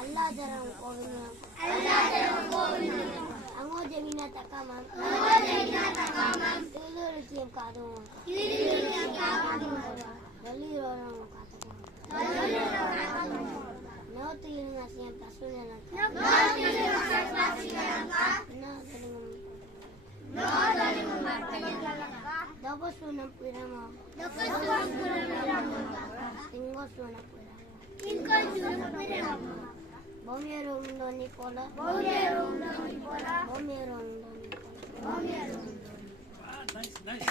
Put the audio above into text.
Allah jarang korunya. Anggo jemina takamam. Ilur kiam kadung. Dali orang katakan. No tiling nasiam pasunya nangka. No daling Dapat sunang pirama. Tinggal sunang pirama. Bomero Nicola. Nice.